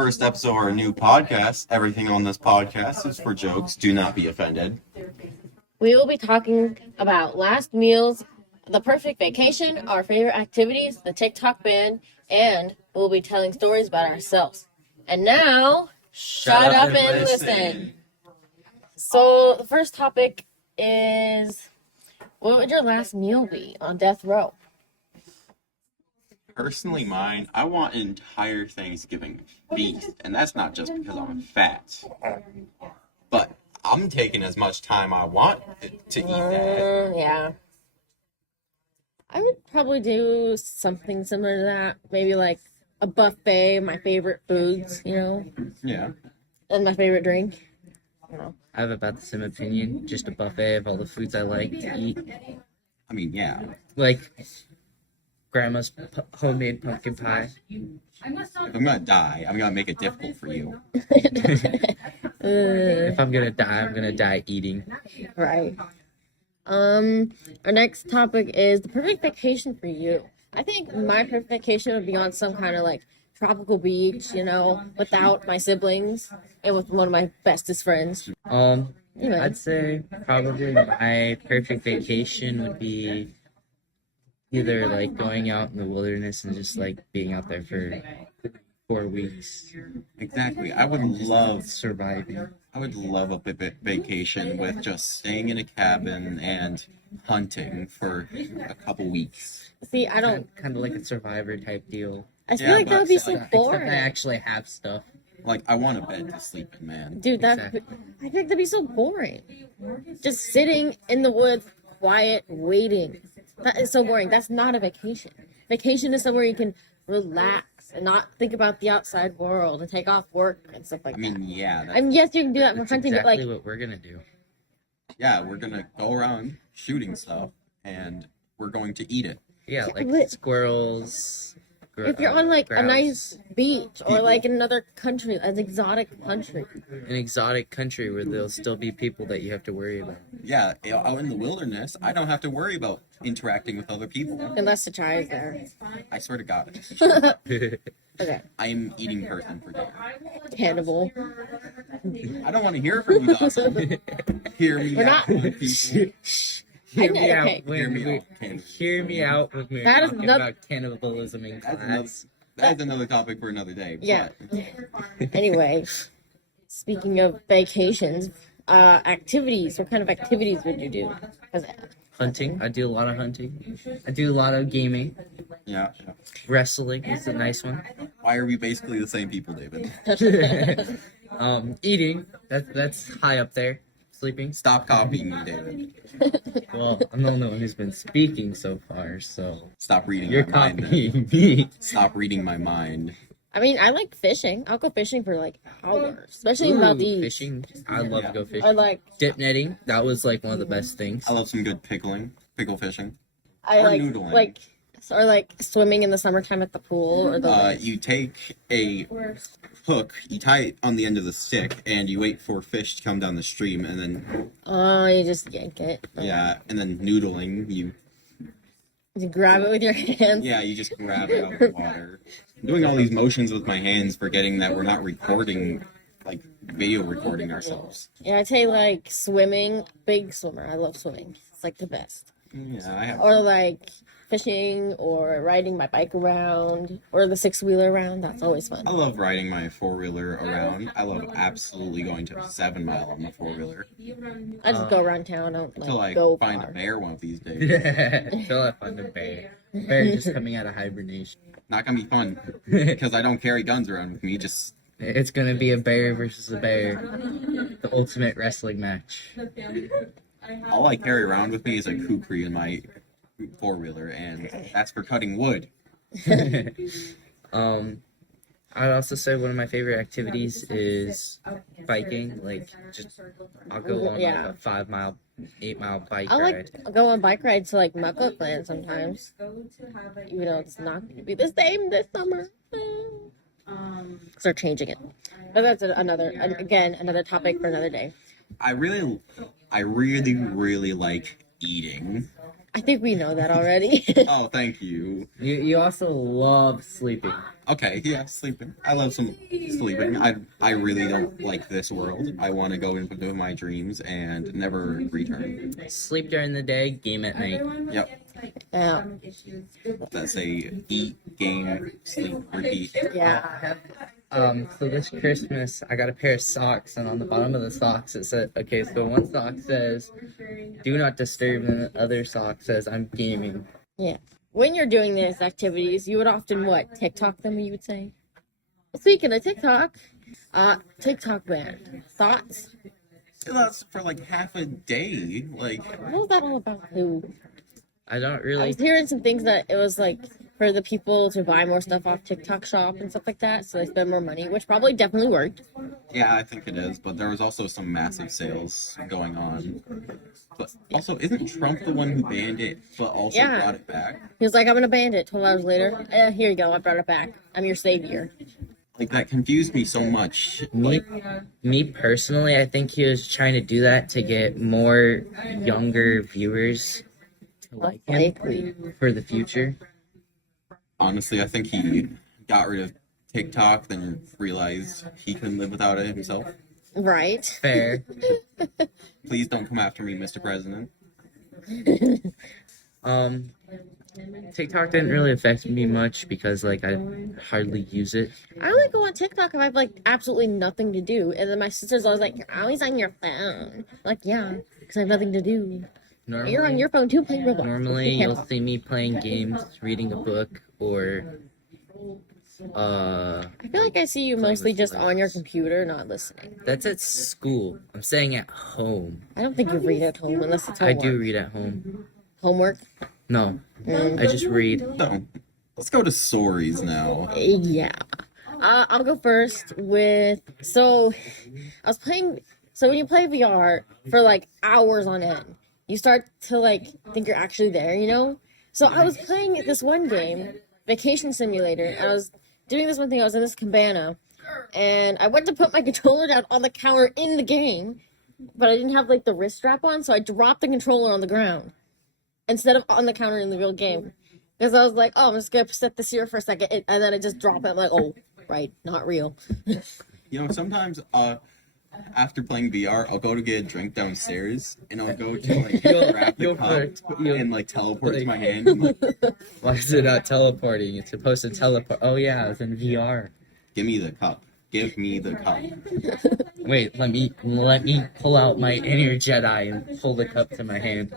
first episode of our new podcast. Everything on this podcast is for jokes. Do not be offended. We will be talking about last meals, the perfect vacation, our favorite activities, the TikTok ban, and we'll be telling stories about ourselves. And now, shut up and listen. So, the first topic is, what would your last meal be on death row? Personally, mine, I want an entire Thanksgiving feast, and that's not just because I'm fat. But I'm taking as much time I want to eat that. Yeah. I would probably do something similar to that. Maybe like a buffet, my favorite foods, Yeah. and my favorite drink. I have about the same opinion. Just a buffet of all the foods I like to eat. I mean, yeah. Like grandma's homemade pumpkin pie. If I'm gonna die, I'm gonna make it difficult for you. If I'm gonna die eating. Right. Our next topic is the perfect vacation for you. I think my perfect vacation would be on some kind of like tropical beach, without my siblings and with one of my bestest friends. I'd say probably my perfect vacation would be either like going out in the wilderness and just like being out there for 4 weeks. Exactly. I would love surviving. I would love a vacation with just staying in a cabin and hunting for a couple weeks. See, I don't... Kind of like a survivor type deal. I feel like that would be so boring. Except I actually have stuff. Like, I want a bed to sleep in, man. Dude, I think that'd be so boring. Just sitting in the woods, quiet, waiting. That is so boring. That's not a vacation. Vacation is somewhere you can relax and not think about the outside world and take off work and stuff like that. I mean, yeah. Yes, you can do that for hunting, exactly but like... what we're gonna do. Yeah, we're gonna go around shooting stuff, and we're going to eat it. Yeah, like squirrels. If you're on like grouse. a nice beach or like in another country, an exotic country. An exotic country where there'll still be people that you have to worry about. Yeah, out in the wilderness, I don't have to worry about interacting with other people. Unless the chai is there. I swear to God. Okay. I am eating person for dinner. Cannibal. I don't want to hear from you, Dawson. Hear me We're out, not- people. Hear me out. Okay. Hear me out when we're That is talking not- about cannibalism in class. That's another topic for another day. Yeah. But Anyway, speaking of vacations, activities. What kind of activities would you do? 'Cause Hunting. I do a lot of hunting. I do a lot of gaming. yeah. Wrestling is a nice one. Why are we basically the same people, David? Eating. That's high up there. Sleeping. Stop copying me, David. Well, I'm the only one who's been speaking so far, so Stop reading you're my mind. then. copying me. Stop reading my mind. I mean, I like fishing. I'll go fishing for like hours, especially in Ooh, Maldives. fishing. I love to go fishing. Or like, Dip netting. That was like one of the best things. I love some good pickle fishing. I Or like noodling. or like swimming in the summertime at the pool or the. You take a hook, you tie it on the end of the stick, and you wait for fish to come down the stream, and then Oh, you just yank it. and then noodling, you grab it with your hands. you just grab it out of the water. I'm doing all these motions with my hands, forgetting that we're not recording, like video recording ourselves. Yeah, I say like swimming. Big swimmer. I love swimming. It's like the best. Yeah, I have. Or like fishing or riding my bike around or the 6-wheeler around. That's always fun. I love riding my 4-wheeler around. I love absolutely going to 7 Mile on my 4-wheeler I just go around town. I don't like until I go find far. a bear one of these days. Until I find a bear. Bear just coming out of hibernation. Not gonna be fun because I don't carry guns around with me. Just It's gonna be a bear versus a bear. The ultimate wrestling match. all I carry around with me is a kukri in my 4-wheeler, and that's for cutting wood. I'd also say one of my favorite activities is biking. Like, just I'll go on like a 5-mile, 8-mile bike I ride. like go on bike rides to like Mucko Land sometimes. Even though it's not going to be the same this summer. Because they're changing it. But that's another topic for another day. I really like eating. I think we know that already. Oh, thank you. You also love sleeping. Okay, yeah, sleeping. I love some sleeping. I really don't like this world. I want to go into my dreams and never return. Sleep during the day, game at night. Yep, Yeah. that's a eat, game, sleep, repeat. Yeah. So this Christmas, I got a pair of socks, and on the bottom of the socks it said, okay, so one sock says, "Do not disturb," and the other sock says, "I'm gaming." Yeah. When you're doing these activities, you would often what? TikTok them, you would say? Speaking of TikTok, TikTok ban. Thoughts? That's for like half a day. Like, What was that all about? Who? I don't I really. was hearing some things that it was like for the people to buy more stuff off TikTok shop and stuff like that, so they spend more money, which probably definitely worked. yeah, I think it is, but there was also some massive sales going on. But also, isn't Trump the one who banned it, but also Yeah. brought it back? He was like, I'm gonna ban it. 12 hours later, here you go, I brought it back. I'm your savior. Like, that confused me so much. Me, Like, me personally, I think he was trying to do that to get more younger viewers to like him Likely. for the future. honestly, I think he got rid of TikTok, then realized he couldn't live without it himself. Right. Fair. Please don't come after me, Mr. President. TikTok didn't really affect me much because like I hardly use it. I only go on TikTok if I have like absolutely nothing to do. And then my sister's always like, "You're always on your phone." Like, yeah, because I have nothing to do. You're on your phone too playing Roblox. Normally, Yeah. you'll see me playing games, reading a book, or I feel like I see you mostly just on your computer, not listening. that's at school. I'm saying at home. I don't think you read at home unless it's I homework. do read at home. Homework? No, Mm. I just read. So, let's go to stories now. Yeah. I'll go first with. So, I was playing. So, when you play VR for like hours on end, you start to like think you're actually there, you know? So, I was playing this one game, Vacation Simulator, and I was doing this one thing. I was in this cabana, and I went to put my controller down on the counter in the game, but I didn't have like the wrist strap on, so I dropped the controller on the ground instead of on the counter in the real game. Because I was like, oh, I'm just gonna set this here for a second, and then I just drop it. I'm like, oh, right, not real. You know, sometimes, after playing VR, I'll go to get a drink downstairs, and I'll go to, like, grab the you'll cup you'll- and, like, teleport to my hand. And, like, Why is it not teleporting? It's supposed to teleport. Oh yeah, it's in VR. give me the cup. Give me the cup. Wait, let me pull out my inner Jedi and pull the cup to my hand.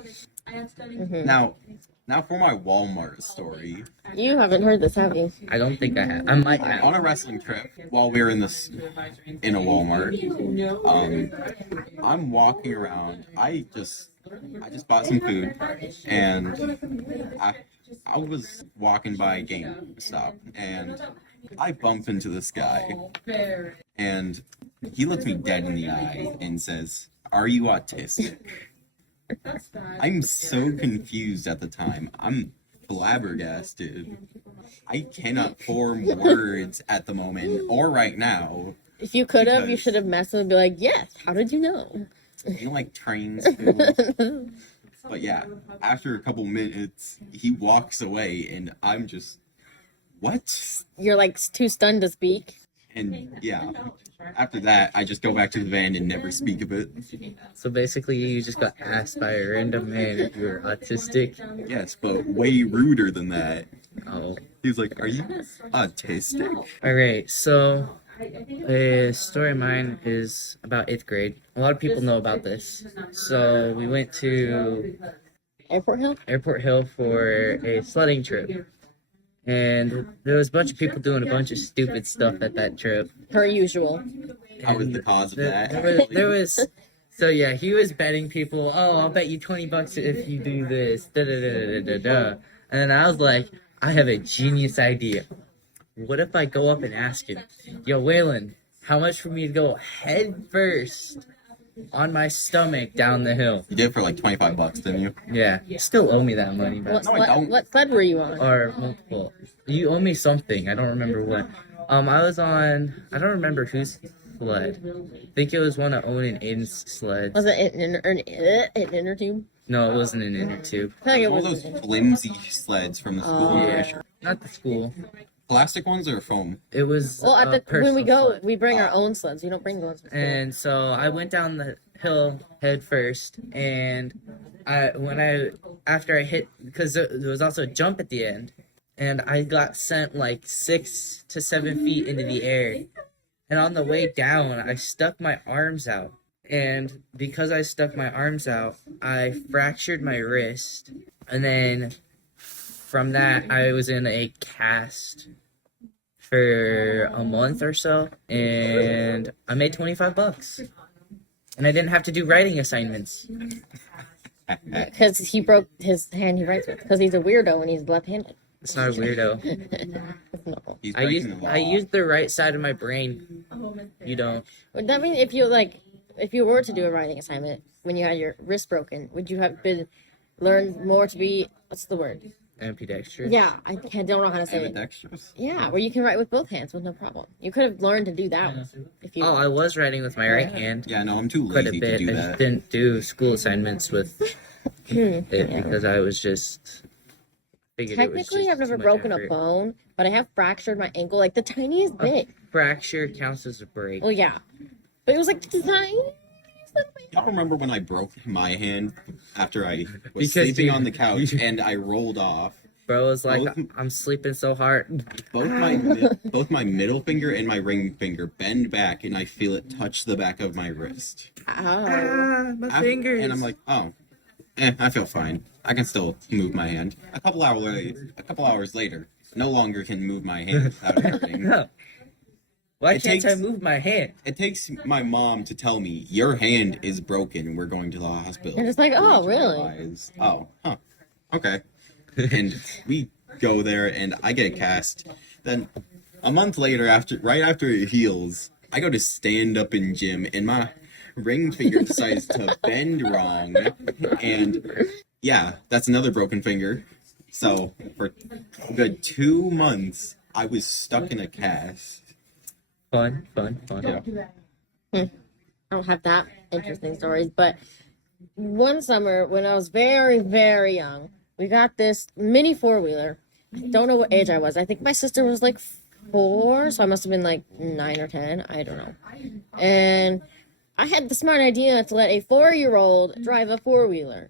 Now for my Walmart story. You haven't heard this, have you? I don't think I have. I might On have. a wrestling trip, while we were in a Walmart, I'm walking around. I just bought some food, and I was walking by GameStop, and I bump into this guy, and he looks me dead in the eye and says, "Are you autistic?" I'm so confused at the time. I'm flabbergasted. I cannot form words at the moment or right now. If you could have, you Because- should have messed with him and be like, yes, how did you know? You know, like trains do. But yeah, after a couple minutes, he walks away, and I'm just, what? You're like too stunned to speak. And yeah, after that, I just go back to the van and never speak of it. So basically, you just got asked by a random man if you were autistic. Yes, but way ruder than that. Oh. He was like, "Are you autistic?" All right. So, a story of mine is about 8th grade. A lot of people know about this. So we went to Airport Hill? Airport Hill for a sledding trip. And there was a bunch of people doing a bunch of stupid stuff at that trip. Per usual. I was the cause of that. There was so yeah, he was betting people, oh, I'll bet you $20 if you do this. Da, da, da, da, da, da. And then I was like, I have a genius idea. What if I go up and ask him, yo, Waylon, how much for me to go head first on my stomach down the hill? You did it for like $25, didn't you? Yeah, you still owe me that money, but What, No, I what, don't. what sled were you on? or multiple. You owe me something. I don't remember what. I was on. I don't remember whose sled. I think it was one of Owen and Aiden's sleds. Was it an inner tube? No, it wasn't an inner tube. I feel like it All was. those flimsy sleds from the school. I'm Yeah. pretty sure. Not the school. Plastic ones or foam? It was Well, a when we personal go, sled. we bring our own sleds. We don't bring the ones. And so I went down the hill head first, and after I hit, because there was also a jump at the end, and I got sent like 6 to 7 feet into the air, and on the way down I stuck my arms out, and because I stuck my arms out, I fractured my wrist, and then from that I was in a cast for a month or so, and I made $25, and I didn't have to do writing assignments. Because he broke his hand he writes with. Because he's a weirdo and he's left-handed. It's not a weirdo. No. He's I breaking the law. used the right side of my brain. You don't. Would that mean if you were to do a writing assignment when you had your wrist broken, would you have been learned more to be what's the word? Ambidextrous. Yeah, don't know how to say it. Ambidextrous? Yeah, where you can write with both hands with no problem. You could have learned to do that if you. Oh, I was writing with my right hand Yeah, no, I'm too quite a lazy to bit. do I just that. didn't do school assignments with it because I was just figured it was Technically, just I've never too much broken a effort. bone, but I have fractured my ankle, like the tiniest bit. Fracture counts as a break. Oh yeah, but it was like the tiniest. Y'all remember when I broke my hand after I was Because sleeping you- on the couch and I rolled off? Bro was like, Both- I'm sleeping so hard. Both my middle finger and my ring finger bend back, and I feel it touch the back of my wrist. Oh. My And I'm like, oh, I feel fine. I can still move my hand. A couple hours later, no longer can move my hand without it hurting. No. Why It can't I takes- move my hand? It takes my mom to tell me your hand is broken. We're going to the hospital. And it's like, oh, For you to really? analyze." Oh, huh. Okay. And we go there, and I get a cast. Then a month later, right after it heals, I go to stand up in gym, and my ring finger decides to bend wrong. And yeah, that's another broken finger. So for a good 2 months, I was stuck in a cast. Fun. Yeah. I don't have that interesting stories, but one summer when I was very, very young, we got this mini four-wheeler. I don't know what age I was. I think my sister was like 4, so I must have been like 9 or 10. I don't know. And I had the smart idea to let a 4-year-old drive a four-wheeler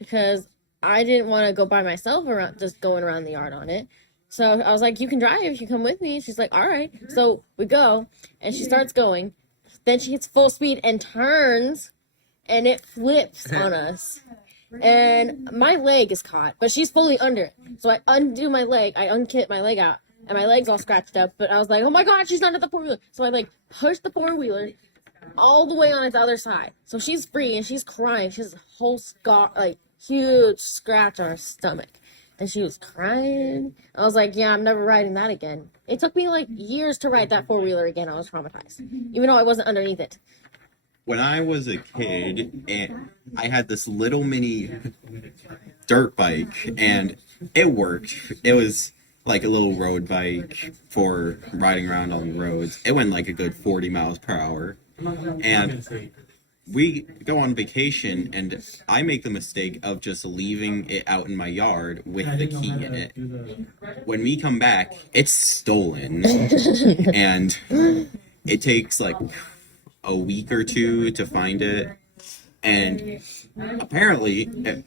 because I didn't want to go by myself around, just going around the yard on it. So I was like, you can drive, you come with me. She's like, all right. So we go, and she starts going. Then she hits full speed and turns, and it flips on us. And my leg is caught, but she's fully under it. So I undo my leg, I unkit my leg out, and my leg's all scratched up. But I was like, oh my god, she's under the four-wheeler. So I like pushed the four-wheeler all the way on its other side. So she's free, and she's crying. She has a whole scar, like huge scratch on her stomach. And she was crying. I was like, yeah, I'm never riding that again. It took me like years to ride that four-wheeler again. I was traumatized, even though I wasn't underneath it. When I was a kid, and I had this little mini dirt bike, and it worked. It was like a little road bike for riding around on the roads. It went like a good 40 miles per hour. And we go on vacation, and I make the mistake of just leaving it out in my yard with the key in it. When we come back, it's stolen. And it takes like a week or two to find it. And apparently,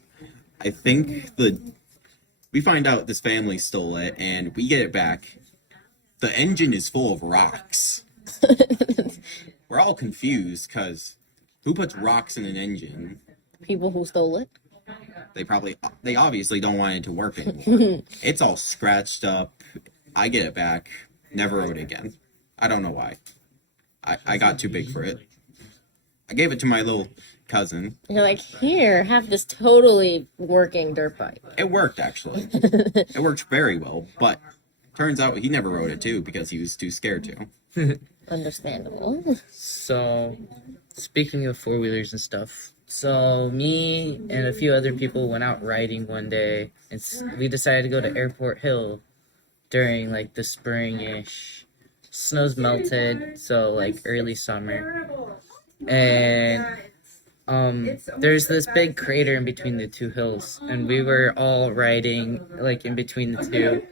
I think we find out this family stole it, and we get it back. The engine is full of rocks. We're all confused because who puts rocks in an engine? People who stole it. They obviously don't want it to work anymore. It's all scratched up. I get it back. Never rode it again. I don't know why. I got too big for it. I gave it to my little cousin. You're like, here, have this totally working dirt bike. It worked, actually. It worked very well, but turns out he never rode it too because he was too scared to. Understandable. So, speaking of four-wheelers and stuff, so me and a few other people went out riding one day, and we decided to go to Airport Hill during, like, the spring-ish. Snow's melted, so, like, early summer. And there's this big crater in between the two hills, and we were all riding like in between the two.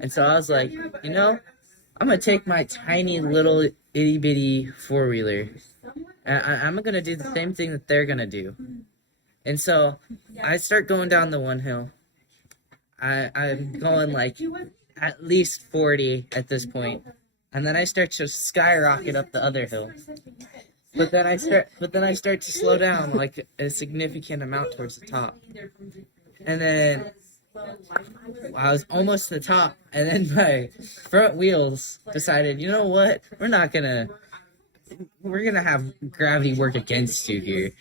And so I was like, you know, I'm gonna take my tiny little itty bitty four-wheeler, and I'm gonna do the same thing that they're gonna do. And so I start going down the one hill. I'm going like at least 40 at this point, and then I start to skyrocket up the other hill. But then I start to slow down like a significant amount towards the top. And then I was almost to the top, and then my front wheels decided, you know what? We're gonna have gravity work against you here.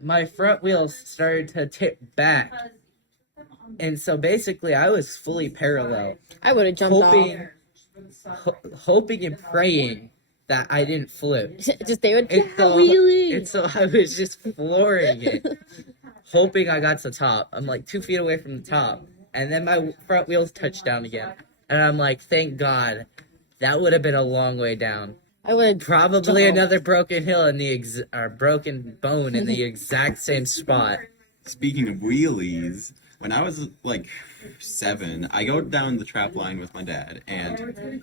My front wheels started to tip back. And so basically I was fully parallel. I would have jumped Hoping and praying that I didn't flip. Just they would And so I was just flooring it, hoping I got to the top. I'm like 2 feet away from the top, and then my front wheels touched down again. And I'm like, thank God, that would have been a long way down. I would Probably another broken hill in the or broken bone in the exact same spot. Speaking of wheelies, when I was like 7, I go down the trap line with my dad, and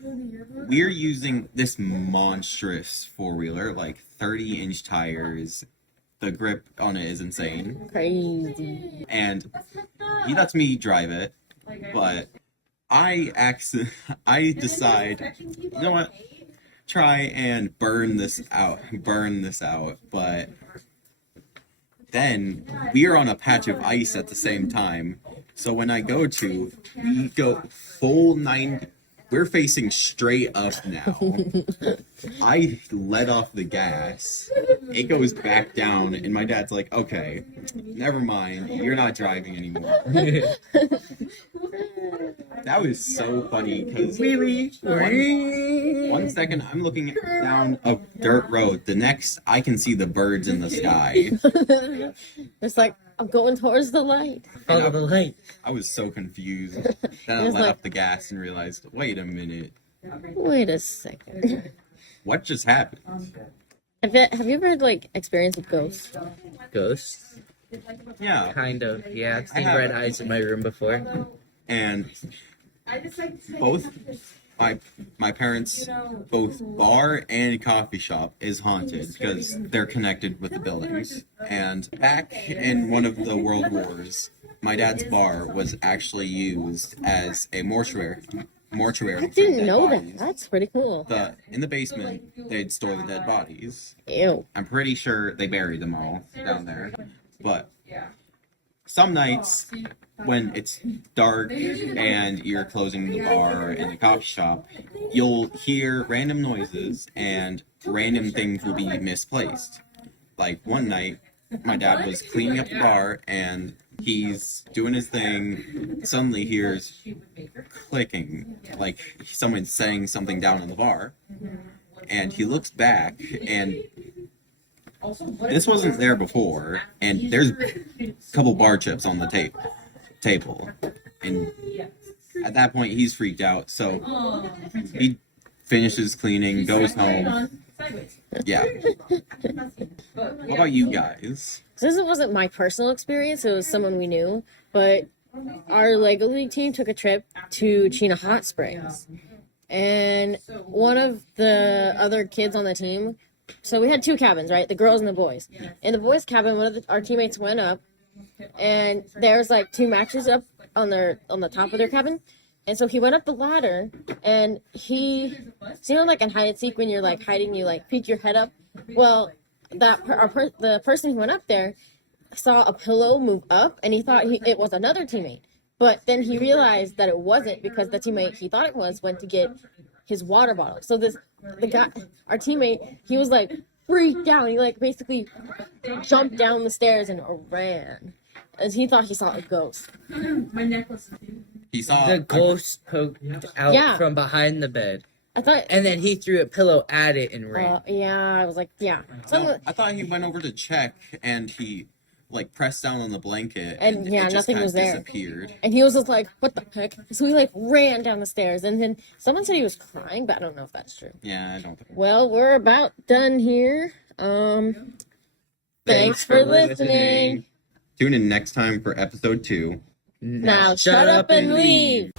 we're using this monstrous four-wheeler, like 30-inch tires. The grip on it is insane. crazy. And he lets me drive it, but I decide, you know what? Try and burn this out. But then we are on a patch of ice at the same time. So when we go full 90. We're facing straight up now. I let off the gas. It goes back down, and my dad's like, okay, never mind. You're not driving anymore. That was so funny, because one second I'm looking down a dirt road. The next, I can see the birds in the sky. It's like, I'm going towards the light. Follow the light. I was so confused. Then I was let like- up the gas and realized, wait a minute. Wait a second. What just happened? Have you ever like experienced with ghosts? Ghosts? Yeah. Kind of. Yeah, I've seen have- red eyes in my room before. And both my parents, both bar and coffee shop is haunted because they're connected with the buildings. And back in one of the World Wars, my dad's bar was actually used as a mortuary. I for didn't dead know that. bodies. That's pretty cool. In the basement, they'd store the dead bodies. Ew. I'm pretty sure they buried them all down there. But some nights, when it's dark and you're closing the bar and the coffee shop, you'll hear random noises and random things will be misplaced. Like one night, my dad was cleaning up the bar and he's doing his thing, suddenly hears clicking, like someone's saying something down in the bar. And he looks back, and this wasn't there before, and there's a couple bar chips on the table. And at that point, he's freaked out, so he finishes cleaning, goes home. Yeah. What about you guys? This wasn't my personal experience. It was someone we knew, but our Lego League team took a trip to Chena Hot Springs, and one of the other kids on the team. So we had two cabins, right? The girls and the boys. In the boys' cabin, one of our teammates went up, and there was like two mattresses up on the top of their cabin. And so he went up the ladder, and like in hide and seek when you're like hiding, you like peek your head up. Well, the person who went up there saw a pillow move up, and he thought it was another teammate. But then he realized that it wasn't, because the teammate he thought it was went to get his water bottle. So the guy, our teammate, he was like freaked out. He like basically jumped down the stairs and ran, as he thought he saw a ghost. He saw The ghost poked out Yeah. from behind the bed, I thought, and then he threw a pillow at it and ran. yeah, I was like, yeah. No, I thought he went over to check and he like pressed down on the blanket And, yeah, it just nothing kind was of there. disappeared. And he was just like, what the heck? So he like ran down the stairs, and then someone said he was crying, but I don't know if that's true. Yeah, I don't think. Well, we're about done here. Thanks for listening. Tune in next time for episode 2. Now shut up and leave.